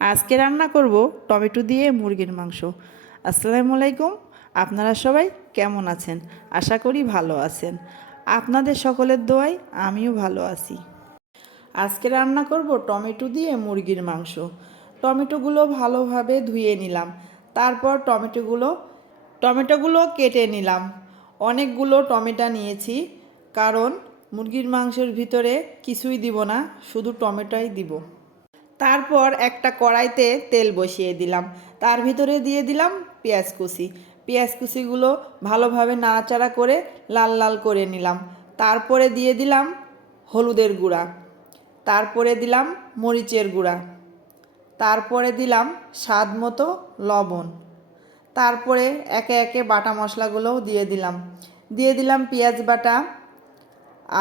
আজকে রান্না করব টমেটো দিয়ে মুরগির মাংস। আসসালামু আলাইকুম, আপনারা সবাই কেমন আছেন? আশা করি ভালো আছেন। আপনাদের সকলের দোয়াই আমিও ভালো আছি। আজকে রান্না করব টমেটো দিয়ে মুরগির মাংস। টমেটোগুলো ভালোভাবে ধুয়ে নিলাম। তারপর টমেটোগুলো টমেটোগুলো কেটে নিলাম। অনেকগুলো টমেটো নিয়েছি, কারণ মুরগির মাংসের ভিতরে কিছুই দিব না, শুধু টমেটোই দিব। তারপর একটা কড়াইতে তেল বসিয়ে দিলাম। তার ভিতরে দিয়ে দিলাম পেঁয়াজ কুচি। পেঁয়াজ কুচিগুলো ভালোভাবে নাড়াচাড়া করে লাল লাল করে নিলাম। তারপরে দিয়ে দিলাম হলুদের গুঁড়া। তারপরে দিলাম মরিচের গুঁড়া। তারপরে দিলাম স্বাদ মতো লবণ। তারপরে একে একে বাটা মশলাগুলোও দিয়ে দিলাম। দিয়ে দিলাম পেঁয়াজ বাটা,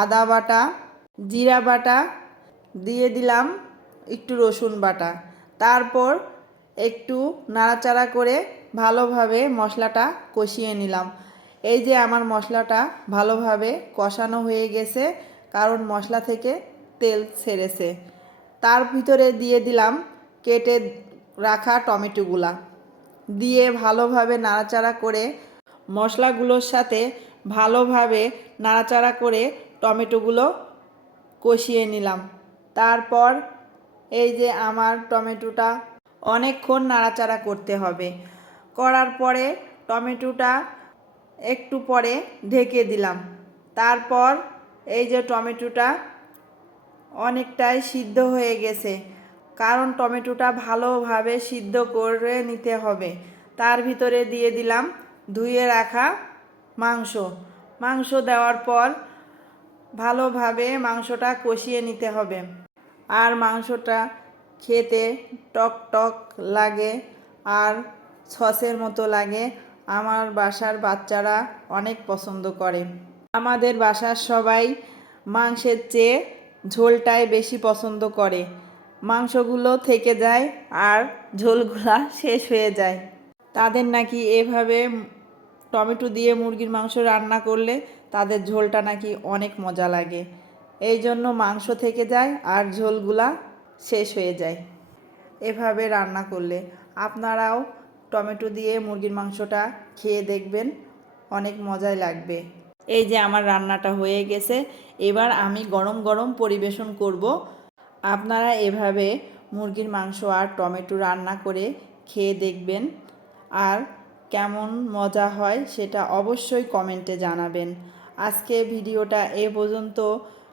আদা বাটা, জিরা বাটা। দিয়ে দিলাম একটু রসুন বাটা। তারপর একটু নাড়াচাড়া করে ভালোভাবে মশলাটা কষিয়ে নিলাম। এই যে আমার মশলাটা ভালোভাবে কষানো হয়ে গেছে, কারণ মশলা থেকে তেল ছেড়েছে। তার ভিতরে দিয়ে দিলাম কেটে রাখা টমেটোগুলা। দিয়ে ভালোভাবে নাড়াচাড়া করে মশলাগুলোর সাথে ভালোভাবে নাড়াচাড়া করে টমেটোগুলো কষিয়ে নিলাম। তারপর এই যে আমার টমেটোটা, অনেকক্ষণ নাড়াচাড়া করতে হবে। করার পরে টমেটোটা একটু পরে ঢেকে দিলাম। তারপর এই যে টমেটোটা অনেকটাই সিদ্ধ হয়ে গেছে, কারণ টমেটোটা ভালোভাবে সিদ্ধ করে নিতে হবে। তার ভিতরে দিয়ে দিলাম ধুয়ে রাখা মাংস। মাংস দেওয়ার পর ভালোভাবে মাংসটা কষিয়ে নিতে হবে। আর মাংসটা খেতে টক টক লাগে আর সসের মতো লাগে। আমার বাসার বাচ্চারা অনেক পছন্দ করে। আমাদের বাসার সবাই মাংসের চেয়ে ঝোলটাই বেশি পছন্দ করে। মাংসগুলো থেকে যায় আর ঝোলগুলা শেষ হয়ে যায়। তাদের নাকি এভাবে টমেটো দিয়ে মুরগির মাংস রান্না করলে তাদের ঝোলটা নাকি অনেক মজা লাগে। এই জন্য মাংস থেকে যায় আর ঝোলগুলা শেষ হয়ে যায়। এভাবে রান্না করলে আপনারাও টমেটো দিয়ে মুরগির মাংসটা খেয়ে দেখবেন, অনেক মজাই লাগবে। এই যে আমার রান্নাটা হয়ে গেছে, এবার আমি গরম গরম পরিবেশন করব। আপনারা এভাবে মুরগির মাংস আর টমেটো রান্না করে খেয়ে দেখবেন, আর কেমন মজা হয় সেটা অবশ্যই কমেন্টে জানাবেন। আজকে ভিডিওটা এ পর্যন্ত।